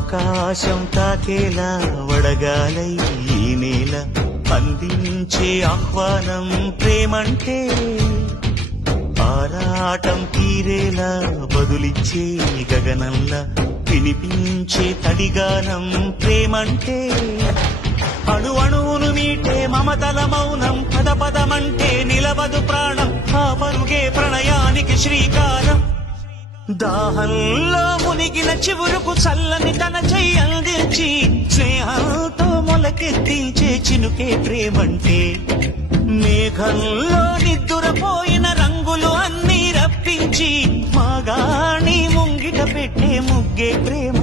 ఆకాశం తాకేలా వడగాలై ఈ నేల అందించే ఆహ్వానం ప్రేమంటే ఆరాటం తీరేలా బదులిచ్చే గగనంలా వినిపించే తడిగానం ప్రేమంటే అణు అణువును మీటే మమతల మౌనం పద పదమంటే నిలవదు ప్రాణం ఆ పరుగే ప్రణయానికి శ్రీకారం దాహంలో మునిగిన చివురుకు చల్లని తన చెయ్యి అందించి స్నేహంతో మొలకెత్తించే చినుకే ప్రేమంటే మేఘంలో నిద్దురపోయిన రంగులు అన్నీ రప్పించి మాగాణి ముంగిట పెట్టే ముగ్గే ప్రేమ